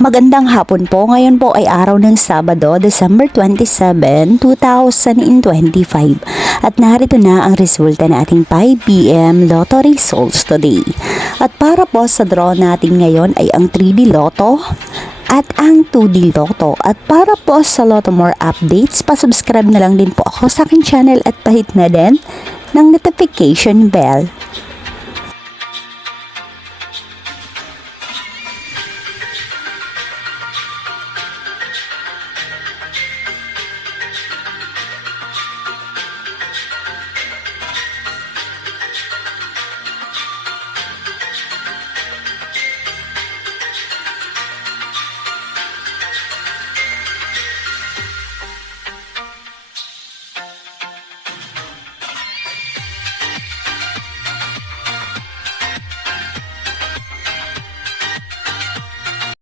Magandang hapon po. Ngayon po ay araw ng Sabado, December 27, 2025. At narito na ang resulta ng ating 5 PM Lotto results today. At para po sa draw natin ngayon ay ang 3D Lotto at ang 2D Lotto. At para po sa Lotto More updates, pasubscribe na lang din po ako sa aking channel at pahit na din ng notification bell